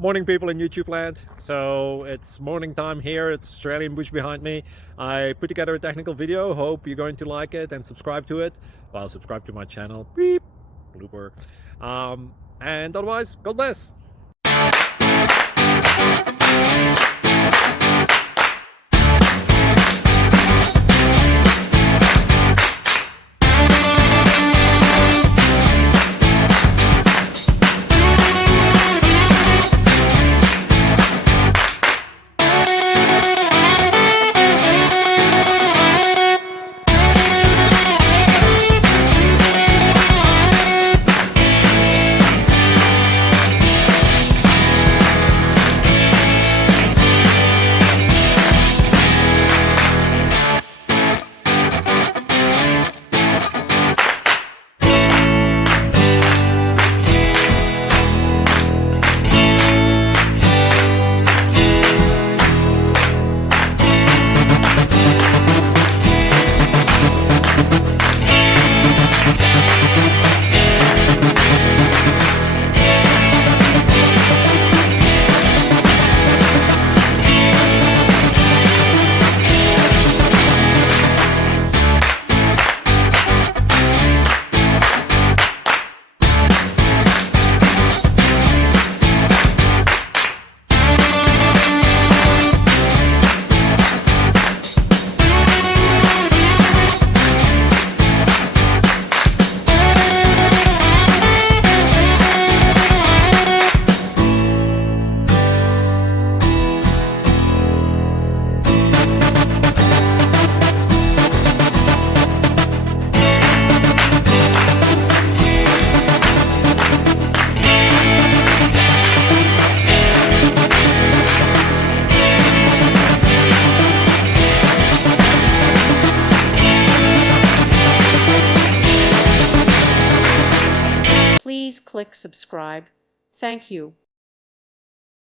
Morning, people in YouTube land. So it's morning time here. It's Australian bush behind me. I put together a technical video. Hope you're going to like it and subscribe to it. Well, subscribe to my channel. Beep, blooper. And otherwise, God bless. Please click subscribe. Thank you.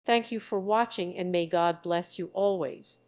Thank you for watching, and may God bless you always.